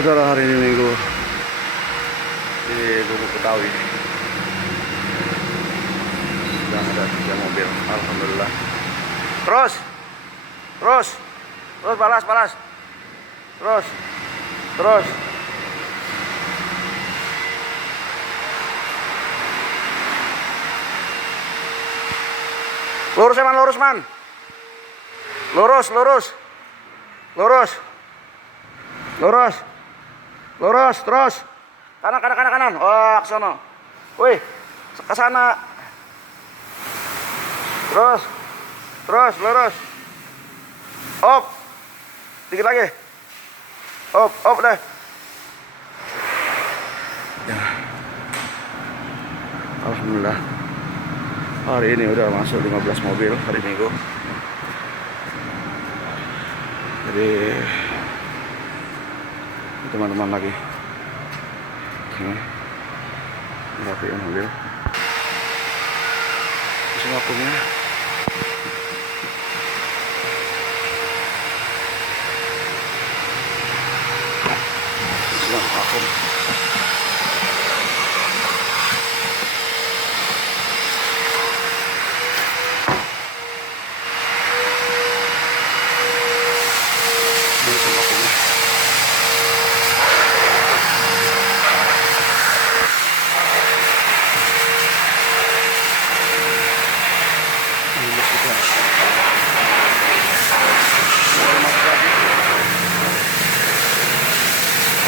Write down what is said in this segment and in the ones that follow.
Saudara, hari ini Minggu di Lubuk Betawi sedang ada 3 mobil. Alhamdulillah. Terus balas. Terus. Lurus man. Lurus, terus. Kanan. Oh, ke sana. Wih, ke sana. Terus, lurus. Op. Dikit lagi. Op deh. Ya. Alhamdulillah. Hari ini udah masuk 15 mobil hari Minggu. Jadi teman-teman lagi ini rapiin mobil isi vakumnya. Sedang vakum.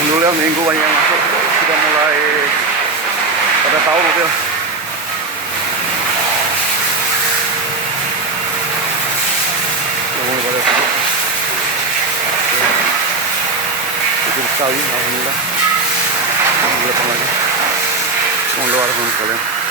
Alhamdulillah Minggu banyak yang masuk, sudah mulai pada tahu mobil. Sudah mulai pada tahu. Cukup sekali, alhamdulillah. Alhamdulillah lagi. Mau luar teman sekalian.